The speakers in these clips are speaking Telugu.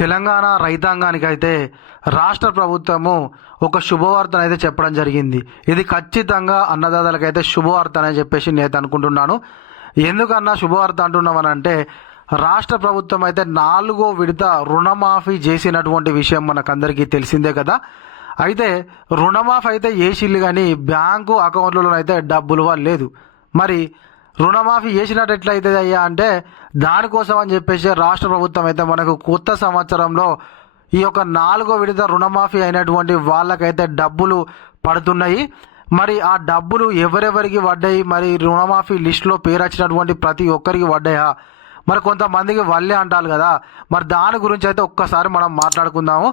తెలంగాణ రైతాంగానికి అయితే రాష్ట్ర ప్రభుత్వము ఒక శుభవార్తను అయితే చెప్పడం జరిగింది. ఇది ఖచ్చితంగా అన్నదాతలకైతే శుభవార్త అని చెప్పేసి నేను అనుకుంటున్నాను. ఎందుకన్నా శుభవార్త అంటున్నామనంటే రాష్ట్ర ప్రభుత్వం అయితే 4వ విడత రుణమాఫీ చేసినటువంటి విషయం మనకందరికీ తెలిసిందే కదా. అయితే రుణమాఫీ అయితే చేసిల్లు కానీ బ్యాంకు అకౌంట్లలో అయితే డబ్బులు లేదు. మరి రుణమాఫీ చేసినట్టు ఎట్లయితే అయ్యా అంటే దానికోసం అని చెప్పేసి రాష్ట్ర ప్రభుత్వం అయితే మనకు కొత్త సంవత్సరంలో ఈ యొక్క 4వ విడత రుణమాఫీ అయినటువంటి వాళ్ళకైతే డబ్బులు పడుతున్నాయి. మరి ఆ డబ్బులు ఎవరెవరికి పడ్డాయి, మరి రుణమాఫీ లిస్టులో పేరు వచ్చినటువంటి ప్రతి ఒక్కరికి పడ్డాయా, మరి కొంతమందికి వల్లే అంటారు కదా. మరి దాని గురించి అయితే ఒక్కసారి మనం మాట్లాడుకుందాము.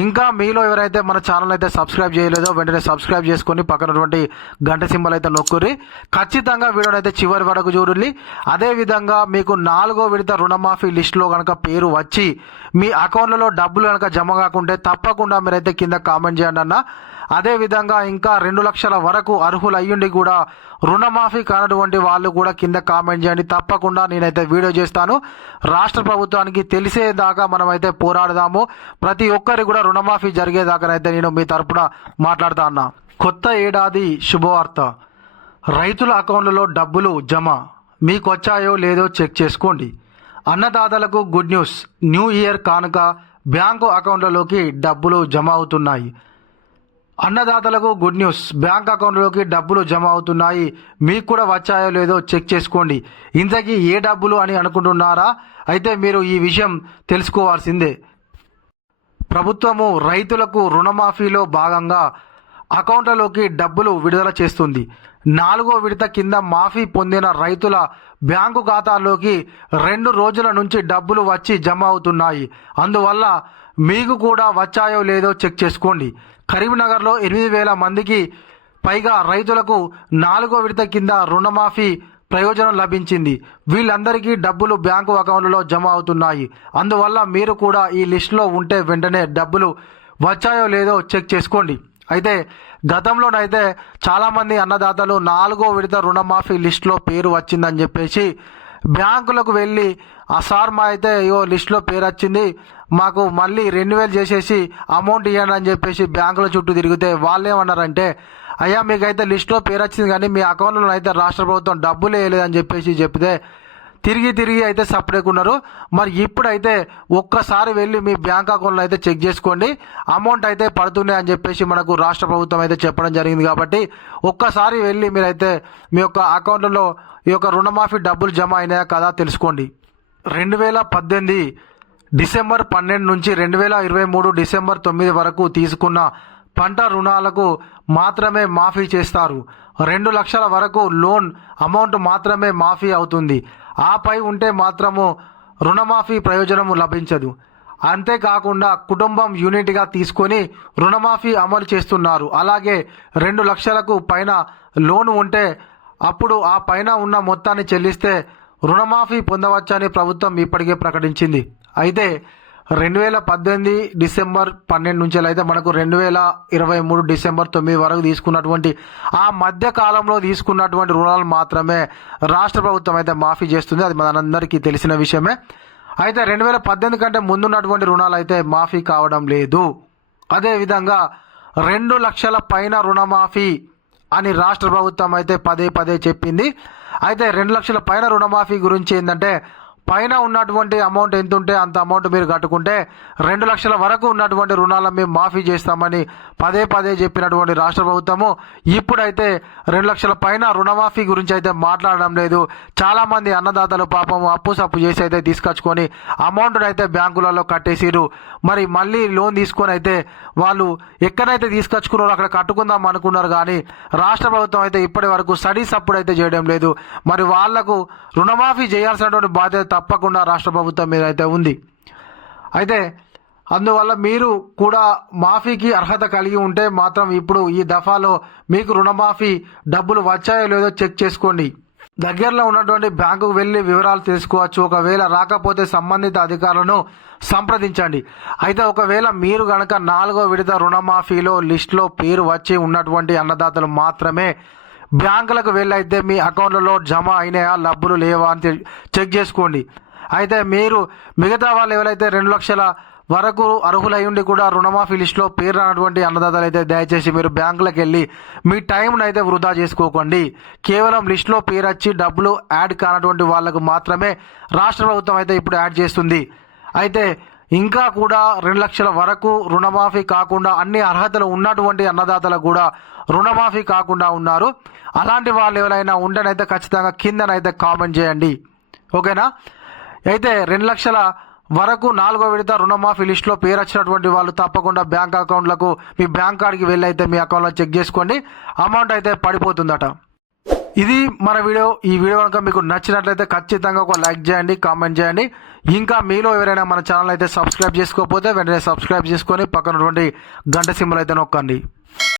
ఇంకా మీలో ఎవరైతే మన ఛానల్ అయితే సబ్స్క్రైబ్ చేయలేదో వెంటనే సబ్స్క్రైబ్ చేసుకొని పక్కనటువంటి గంట సింబల్ అయితే నొక్కుర్రి. ఖచ్చితంగా వీడియోని అయితే చివరి వరకు చూడండి. అదేవిధంగా మీకు 4వ విడత రుణమాఫీ లిస్టులో కనుక పేరు వచ్చి మీ అకౌంట్లలో డబ్బులు కనుక జమ కాకుంటే తప్పకుండా మీరైతే కింద కామెంట్ చేయండి అన్న. అదేవిధంగా ఇంకా 2 లక్షల వరకు అర్హులు అయ్యుండి కూడా రుణమాఫీ కానటువంటి వాళ్ళు కూడా కింద కామెంట్ చేయండి. తప్పకుండా నేనైతే వీడియో చేస్తాను. రాష్ట్ర ప్రభుత్వానికి తెలిసేదాకా మనమైతే పోరాడదాము. ప్రతి ఒక్కరి కూడా రుణమాఫీ జరిగేదాకానైతే నేను మీ తరపున మాట్లాడుతా అన్నా. కొత్త ఏడాది శుభవార్త. రైతుల అకౌంట్లలో డబ్బులు జమ. మీకు వచ్చాయో లేదో చెక్ చేసుకోండి. అన్నదాతలకు గుడ్ న్యూస్. న్యూ ఇయర్ కానుక బ్యాంకు అకౌంట్లలోకి డబ్బులు జమ అవుతున్నాయి. అన్నదాతలకు గుడ్ న్యూస్. బ్యాంక్ అకౌంట్లోకి డబ్బులు జమ అవుతున్నాయి. మీకు కూడా వచ్చాయో లేదో చెక్ చేసుకోండి. ఇంతకీ ఏ డబ్బులు అని అనుకుంటున్నారా? అయితే మీరు ఈ విషయం తెలుసుకోవాల్సిందే. ప్రభుత్వము రైతులకు రుణమాఫీలో భాగంగా అకౌంట్లలోకి డబ్బులు విడుదల చేస్తుంది. 4వ విడత కింద మాఫీ పొందిన రైతుల బ్యాంకు ఖాతాల్లోకి 2 రోజుల నుంచి డబ్బులు వచ్చి జమ అవుతున్నాయి. అందువల్ల మీకు కూడా వచ్చాయో లేదో చెక్ చేసుకోండి. కరీంనగర్లో 8,000 మందికి పైగా రైతులకు 4వ విడత కింద రుణమాఫీ ప్రయోజనం లభించింది. వీళ్ళందరికీ డబ్బులు బ్యాంకు అకౌంట్లలో జమ అవుతున్నాయి. అందువల్ల మీరు కూడా ఈ లిస్టులో ఉంటే వెంటనే డబ్బులు వచ్చాయో లేదో చెక్ చేసుకోండి. అయితే గతంలోనైతే చాలామంది అన్నదాతలు 4వ విడత రుణమాఫీ లిస్టులో పేరు వచ్చిందని చెప్పేసి బ్యాంకులకు వెళ్ళి ఆ సార్ మా అయితే లిస్టులో పేరు వచ్చింది, మాకు మళ్ళీ రెన్యువల్ చేసేసి అమౌంట్ ఇవ్వండి అని చెప్పేసి బ్యాంకుల చుట్టూ తిరిగితే వాళ్ళు ఏమన్నారంటే, అయ్యా మీకైతే లిస్టులో పేరు వచ్చింది కానీ మీ అకౌంట్లో అయితే రాష్ట్ర ప్రభుత్వం డబ్బులు వేయలేదని చెప్పేసి చెప్తే తిరిగి అయితే సపరేకున్నారు. మరి ఇప్పుడైతే ఒక్కసారి వెళ్ళి మీ బ్యాంక్ అకౌంట్లో అయితే చెక్ చేసుకోండి, అమౌంట్ అయితే పడుతున్నాయి అని చెప్పేసి మనకు రాష్ట్ర ప్రభుత్వం అయితే చెప్పడం జరిగింది. కాబట్టి ఒక్కసారి వెళ్ళి మీరైతే మీ యొక్క అకౌంట్లలో ఈ యొక్క రుణమాఫీ డబ్బులు జమ అయినాయా కదా తెలుసుకోండి. 2018 డిసెంబర్ 12 నుంచి 2023 డిసెంబర్ 9 వరకు తీసుకున్న పంట రుణాలకు మాత్రమే మాఫీ చేస్తారు. 2 లక్షల వరకు లోన్ అమౌంట్ మాత్రమే మాఫీ అవుతుంది. ఆపై ఉంటే మాత్రము రుణమాఫీ ప్రయోజనం లభించదు. అంతేకాకుండా కుటుంబం యూనిట్గా తీసుకొని రుణమాఫీ అమలు చేస్తున్నారు. అలాగే 2 లక్షలకు పైన లోన్ ఉంటే అప్పుడు ఆ పైన ఉన్న మొత్తాన్ని చెల్లిస్తే రుణమాఫీ పొందవచ్చని ప్రభుత్వం ఇప్పటికే ప్రకటించింది. అయితే 2018 డిసెంబర్ 12 నుంచి అయితే మనకు 2023 డిసెంబర్ 9 వరకు తీసుకున్నటువంటి ఆ మధ్య కాలంలో తీసుకున్నటువంటి రుణాలు మాత్రమే రాష్ట్ర ప్రభుత్వం అయితే మాఫీ చేస్తుంది. అది మనందరికీ తెలిసిన విషయమే. అయితే 2018 కంటే ముందున్నటువంటి రుణాలు అయితే మాఫీ కావడం లేదు. అదేవిధంగా 2 లక్షల పైన రుణమాఫీ అని రాష్ట్ర ప్రభుత్వం అయితే పదే చెప్పింది. అయితే 2 లక్షల పైన రుణమాఫీ గురించి ఏంటంటే పైన ఉన్నటువంటి అమౌంట్ ఎంత ఉంటే అంత అమౌంట్ మీరు కట్టుకుంటే 2 లక్షల వరకు ఉన్నటువంటి రుణాలను మేము మాఫీ చేస్తామని పదే చెప్పినటువంటి రాష్ట్ర ప్రభుత్వము ఇప్పుడైతే 2 లక్షల పైన రుణమాఫీ గురించి అయితే మాట్లాడడం లేదు. చాలామంది అన్నదాతలు పాపం అప్పు చేసి అయితే తీసుకొచ్చుకొని అమౌంట్ని అయితే బ్యాంకులలో కట్టేసిరు. మరి మళ్ళీ లోన్ తీసుకొని అయితే వాళ్ళు ఎక్కడైతే తీసుకొచ్చుకున్నారో అక్కడ కట్టుకుందాం అనుకున్నారు కానీ రాష్ట్ర ప్రభుత్వం అయితే ఇప్పటి వరకు స్టడీస్ అప్పుడు అయితే చేయడం లేదు. మరి వాళ్లకు రుణమాఫీ చేయాల్సినటువంటి బాధ్యత తప్పకుండా రాష్ట్ర ప్రభుత్వం మీద అయితే ఉంది. అయితే అందువల్ల మీరు కూడా మాఫీకి అర్హత కలిగి ఉంటే మాత్రం ఇప్పుడు ఈ దఫాలో మీకు రుణమాఫీ డబ్బులు వచ్చాయో లేదో చెక్ చేసుకోండి. దగ్గరలో ఉన్నటువంటి బ్యాంకుకు వెళ్ళి వివరాలు తెలుసుకోవచ్చు. ఒకవేళ రాకపోతే సంబంధిత అధికారులను సంప్రదించండి. అయితే ఒకవేళ మీరు కనుక 4వ విడత రుణమాఫీలో లిస్టులో పేరు వచ్చి ఉన్నటువంటి అన్నదాతలు మాత్రమే బ్యాంకులకు వెళ్ళైతే మీ అకౌంట్లలో జమ అయినాయా డబ్బులు లేవా అని చెక్ చేసుకోండి. అయితే మీరు మిగతా వాళ్ళు ఎవరైతే 2 లక్షల వరకు అర్హులై ఉండి కూడా రుణమాఫీ లిస్టులో పేరు రానటువంటి అన్నదాతలు అయితే దయచేసి మీరు బ్యాంకులకు వెళ్ళి మీ టైంను అయితే వృధా చేసుకోకండి. కేవలం లిస్టులో పేరు వచ్చి డబ్బులు యాడ్ కానటువంటి వాళ్ళకు మాత్రమే రాష్ట్ర ప్రభుత్వం అయితే ఇప్పుడు యాడ్ చేస్తుంది. అయితే ఇంకా కూడా 2 లక్షల వరకు రుణమాఫీ కాకుండా అన్ని అర్హతలు ఉన్నటువంటి అన్నదాతలకు కూడా రుణమాఫీ కాకుండా ఉన్నారు. అలాంటి వాళ్ళు ఎవరైనా ఉండనైతే ఖచ్చితంగా కిందనైతే కామెంట్ చేయండి. ఓకేనా? అయితే 2 లక్షల వరకు 4వ విడత రుణమాఫీ లిస్టులో పేరు వచ్చినటువంటి వాళ్ళు తప్పకుండా బ్యాంక్ అకౌంట్లకు మీ బ్యాంక్ కార్డుకి వెళ్ళి అయితే మీ అకౌంట్లో చెక్ చేసుకోండి. అమౌంట్ అయితే పడిపోతుందట. ఇది మన వీడియో. ఈ వీడియో కనుక మీకు నచ్చినట్లయితే ఖచ్చితంగా ఒక లైక్ చేయండి, కామెంట్ చేయండి. ఇంకా మీలో ఎవరైనా మన ఛానల్ అయితే సబ్స్క్రైబ్ చేసుకోకపోతే వెంటనే సబ్స్క్రైబ్ చేసుకొని పక్కన ఉన్నటువంటి గంట సింబల్ అయితే నొక్కండి.